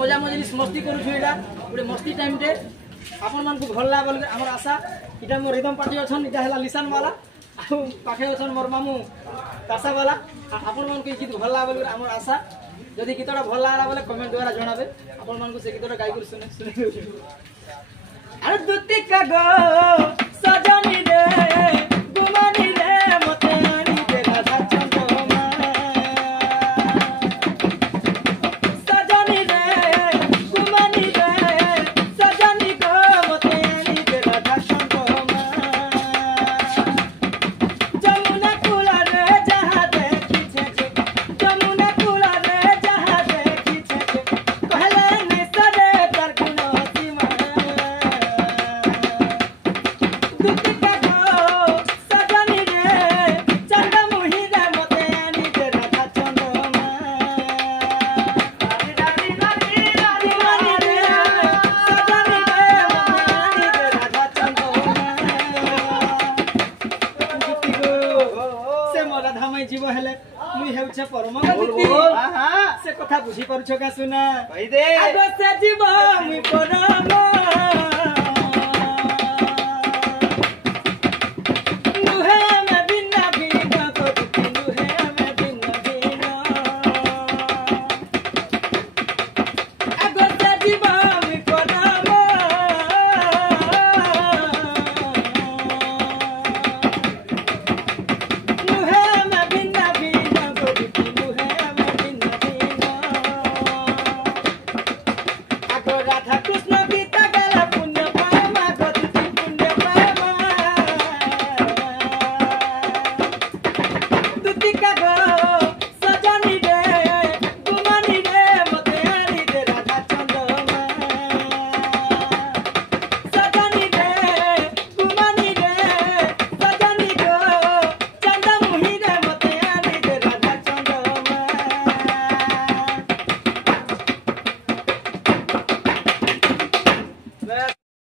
मजा मजलिस मस्ती करू छु एटा पुरे मस्ती टाइम रे आपन मान को भल ला बोल हमर आशा इटा मोर रिदम पार्टी अछन इटा हला लिसान वाला आ पाखे अछन मोर मामू कासा वाला आपन मान को गीत भल ला बोल हमर आशा जदी गीतटा भल लागला बोले कमेंट द्वारा जणाबे आपन मान को से गीतटा गाई कर सुने अरे दुत्ती का गो सजनी रे गुमानी रे मते आनी दे राधा चंद्रमा सजनी रे गुमानी रे सजनी को मते आनी दे राधा चंद्रमा जमुना कुला रे जहां देखी छे जमुना कुला रे जहां देखी छे कहले ने सरे कर गुनो सीमा दुत्ती का गो सजनी रे चंदा मुही रे मते आनी दे राधा चंद्रमा रानी रानी रानी रानी रानी रे सजनी रे मते आनी दे राधा चंद्रमा दुत्ती गो से मोरा धामै जीव हेले मुई हेउछे परम गति से कथा बुझी परछो का सुना कहि दे आगो से जीव मुई परम